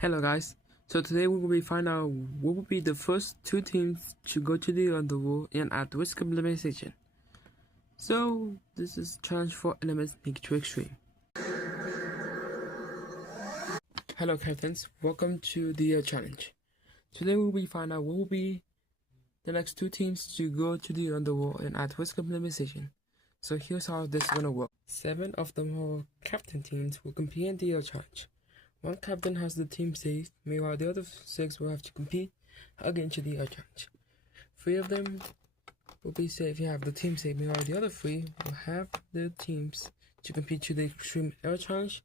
Hello guys, so today we will be finding out what will be the first two teams to go to the underworld and at risk of elimination. So this is challenge for elements make to extreme. Hello captains, welcome to the challenge. Today we will be finding out what will be the next two teams to go to the underworld and at risk of elimination. So here's how this is gonna work. 7 of the more captain teams will compete in the challenge. One captain has the team saved, meanwhile the other 6 will have to compete against the challenge. 3 of them will be saved, have the team saved, meanwhile the other 3 will have the teams to compete to the extreme air challenge.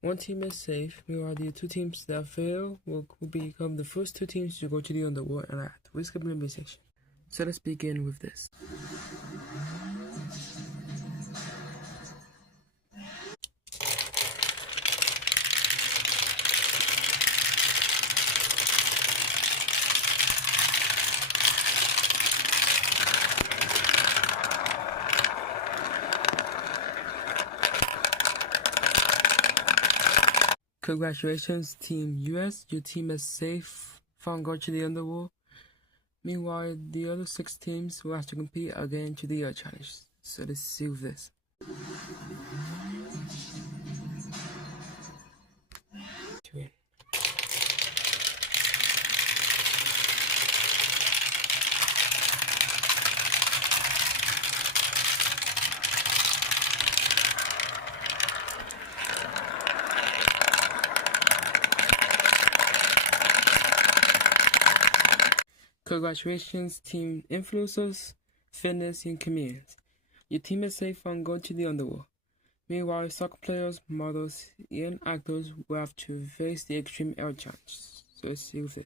One team is safe, meanwhile the 2 teams that fail will become the first 2 teams to go to the underworld and at risk of elimination. So let's begin with this. Congratulations, Team US. Your team is safe from going to the underworld. Meanwhile, the other 6 teams will have to compete again to the challenge. So let's see with this. Congratulations, Team Influencers, Fitness, and Comedians. Your team is safe from going to the underworld. Meanwhile, soccer players, models, and actors will have to face the extreme air challenge. So let's see with it.